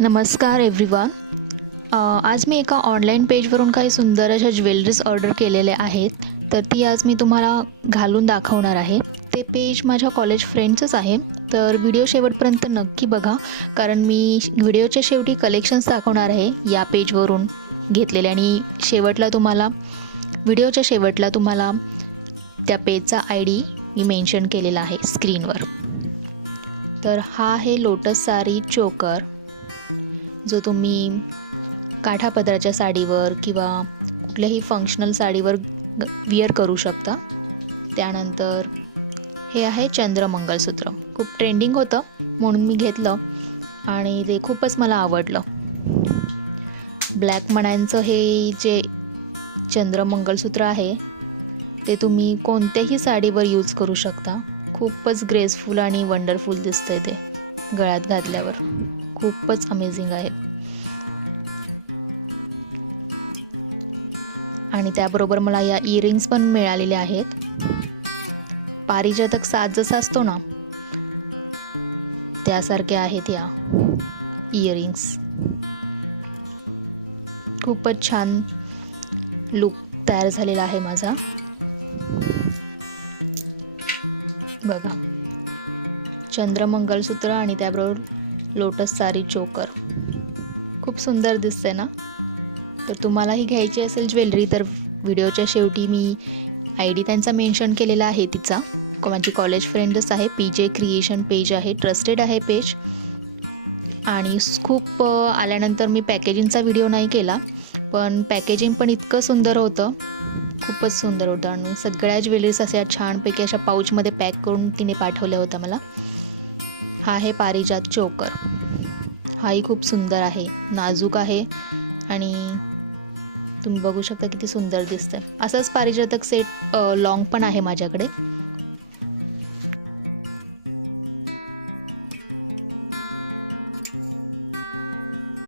नमस्कार एव्हरीवन. आज मी एका ऑनलाईन पेजवरून काही सुंदर अशा ज्वेलरीज ऑर्डर केलेल्या आहेत. तर ती आज मी तुम्हाला घालून दाखवणार आहे. ते पेज माझ्या कॉलेज फ्रेंड्सच आहे. तर व्हिडिओ शेवटपर्यंत नक्की बघा, कारण मी व्हिडिओच्या शेवटी कलेक्शन्स दाखवणार आहे या पेजवरून घेतलेले, आणि व्हिडिओच्या शेवटला तुम्हाला त्या पेजचा ID मी मेन्शन केलेला आहे स्क्रीनवर. तर हा आहे लोटस साडी चोकर, जो तुम्ही काठापदराच्या साडीवर किंवा कुठल्याही फंक्शनल साडीवर विअर करू शकता. त्यानंतर हे आहे चंद्र मंगलसूत्र. खूप ट्रेंडिंग होतं म्हणून मी घेतलं आणि ते खूपच मला आवडलं. ब्लॅक मण्यांचं हे जे चंद्र मंगलसूत्र आहे ते तुम्ही कोणत्याही साडीवर यूज करू शकता. खूपच ग्रेसफुल आणि वंडरफुल दिसतंय ते गळ्यात घातल्यावर. खूपच अमेझिंग आहे. आणि त्याबरोबर मला या इयरिंग्स पण मिळालेले आहेत. पारिजातक साज जसा असतो ना, त्यासारखे आहेत या इयरिंग्स. खूपच छान लुक तयार झालेला आहे माझा. बघा, चंद्र मंगलसूत्र आणि त्याबरोबर लोटस साडी चोकर. खूप सुंदर दिसते ना. तर तुम्हालाही घ्यायची असेल ज्वेलरी तर व्हिडिओच्या शेवटी मी ID त्यांचा मेन्शन केलेला आहे. तिचा माझी कॉलेज फ्रेंडच आहे. PJ क्रिएशन पेज आहे, ट्रस्टेड आहे पेज. आणि खूप आल्यानंतर मी पॅकेजिंगचा व्हिडिओ नाही केला, पण पॅकेजिंग पण इतकं सुंदर होतं, खूपच सुंदर होतं. आणि सगळ्या ज्वेलरीज अशा छानपैकी अशा पाऊचमध्ये पॅक करून तिने पाठवल्या होत्या मला. हा आहे पारिजात चोकर. हाही खूप सुंदर आहे, नाजूक आहे आणि तुम्ही बघू शकता किती सुंदर दिसतंय. असंच पारिजातक सेट लॉंग पण आहे माझ्याकडे.